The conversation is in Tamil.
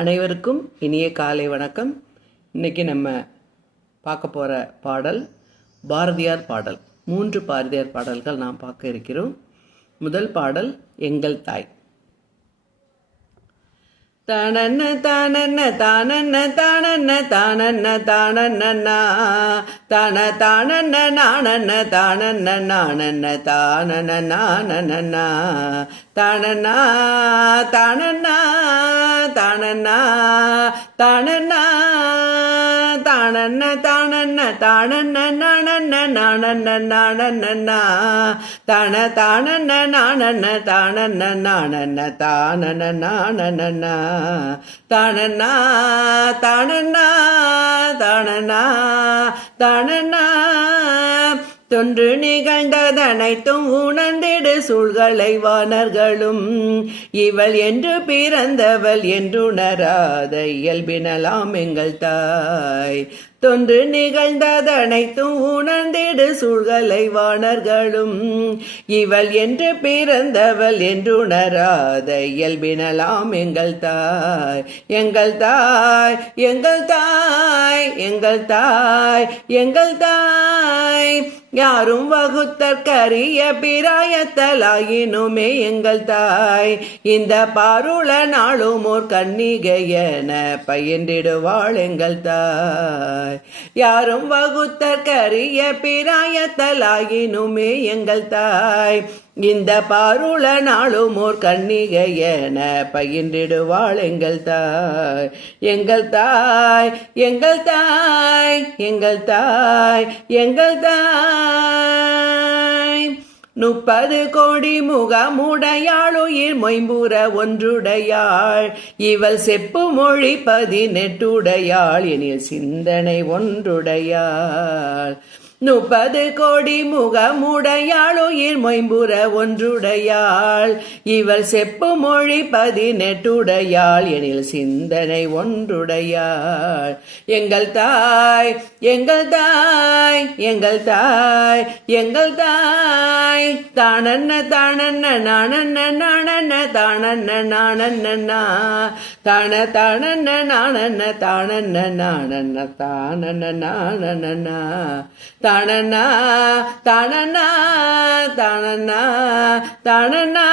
அனைவருக்கும் இனிய காலை வணக்கம். இன்றைக்கி நம்ம பார்க்க போகிற பாடல் பாரதியார் பாடல். மூன்று பாரதியார் பாடல்கள் நாம் பார்க்க இருக்கிறோம். முதல் பாடல் எங்கள் தாய் தானன்ன தானன்ன தானன்ன தானன்ன தானன்ன தானன்னா தான தானன்ன நானன்ன தானன்ன நானன்ன தானன நானன்னா தானன்னா தானன்னா தானன்னா தானன்னா தானன்ன தானன்ன தானன்ன நானன்ன நானன்ன நானன்னா தன தானன்ன நானன்ன தானன்ன நானன்ன தானன்ன நானன்னா தானன்னா தானன்னா தானன்னா தானன்னா தொன்று நிகழ்ந்ததனைத்தும் உணர்ந்திடு சூழ்களை வானர்களும். இவள் என்று பிறந்தவள் என்றுணராத இயல்பினலாம் எங்கள் தாய். தொன்று நிகழ்ந்ததனைத்தும் உணர்ந்திடு சூழ்களை வாணர்களும். இவள் என்று பிறந்தவள் என்றுணராத இயல்பினலாம் எங்கள் தாய் எங்கள் தாய் எங்கள் தாய் எங்கள் தாய் எங்கள் தாய். யாரும் வகுத்தற்கரிய பிராயத்தலாயினுமே எங்கள் தாய். இந்த பாருள நாளும் ஓர் கன்னிகையன பயின்றிடுவாள் எங்கள் தாய். யாரும் வகுத்தற்கரிய பிராயத்தலாயினுமே எங்கள் தாய். இந்த பாருள நாளும் ஓர் கன்னிகையன பயின்றிடுவாள் எங்கள் தாய். எங்கள் தாய் எங்கள் தாய் எங்கள் தாய் எங்கள் தாய். முப்பது கோடி முகமுடையாளுயிர் மொய்ம்புற ஒன்றுடையாள். இவள் செப்பு மொழி பதினெட்டுடையாள். எனில் சிந்தனை ஒன்றுடையாள். முப்பது கோடி முகமுடையாளுயிர் மொய்ம்புற ஒன்றுடையாள். இவள் செப்பு மொழி பதினெட்டுடையாள். எனில் சிந்தனை ஒன்றுடையாள். எங்கள் தாய் எங்கள் தாய் எங்கள் தாய் எங்கள் தாய். தானன்ன தானன்ன நானன்ன நானன்ன தானன்ன நானன்னா தான தானன்ன நானன்ன தானன்ன நானன்ன தானன்ன நானன்னா தானன்னா தானன்னா தானன்னா தானன்னா